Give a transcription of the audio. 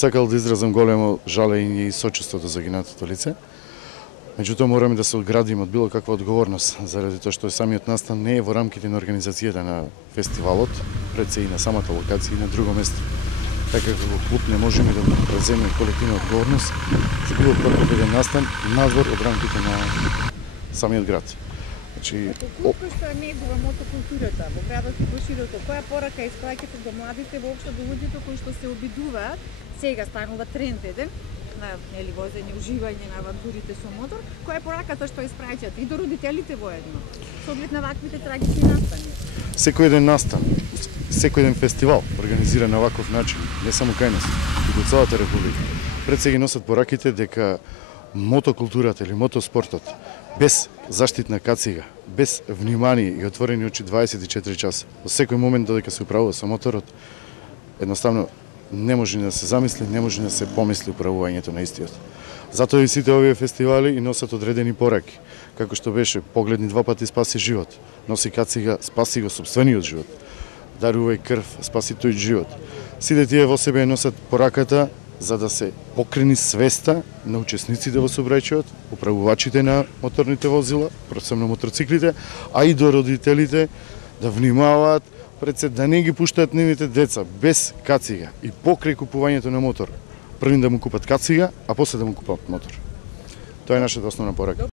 сакал да изразам големо жалење и сочувство до загинатото лице. Меѓутоа мораме да се оградиме од било каква одговорност, заради тоа што самиот настан не е во рамките на организацијата на фестивалот, пред се и на самата локација и на друго место. Така како клуб не можеме да преземеме колективна одговорност за било каков еден настан надвор од рамките на самиот град. Значи, клуб кој што негува мотокултурата во градот и пошироко, која порака испраќате до младите, воопшто до луѓето кои што се обидуваат, сега станува тренд еден, на возење, уживање на авантурите со мотор, која е пораката што испраќате и до родителите воедно, со оглед на ваквите трагични настани? Секој еден настан, секој еден фестивал организиран на ваков начин, не само кај нас, и до целата република, пред се ги носат пораките дека мотокултурата или мотоспортот без заштитна кацига, без внимание и отворени очи 24 часа, во секој момент додека се управува со моторот, едноставно не може да се замисли, не може да се помисли управувањето на истиот. Затоа и сите овие фестивали и носат одредени пораки, како што беше погледни 2 пати спаси живот, носи кацига, спаси го собствениот живот, дарувај крв, спаси тој живот. Сите тие во себе носат пораката за да се покрени свеста на учесниците во сообраќајот, управувачите на моторните возила, посебно мотоциклите, а и до родителите да внимаваат пред се да не ги пуштаат нивните деца без кацига и покрај купувањето на мотор. Првин да му купат кацига, а после да му купат мотор. Тоа е нашата основна порака.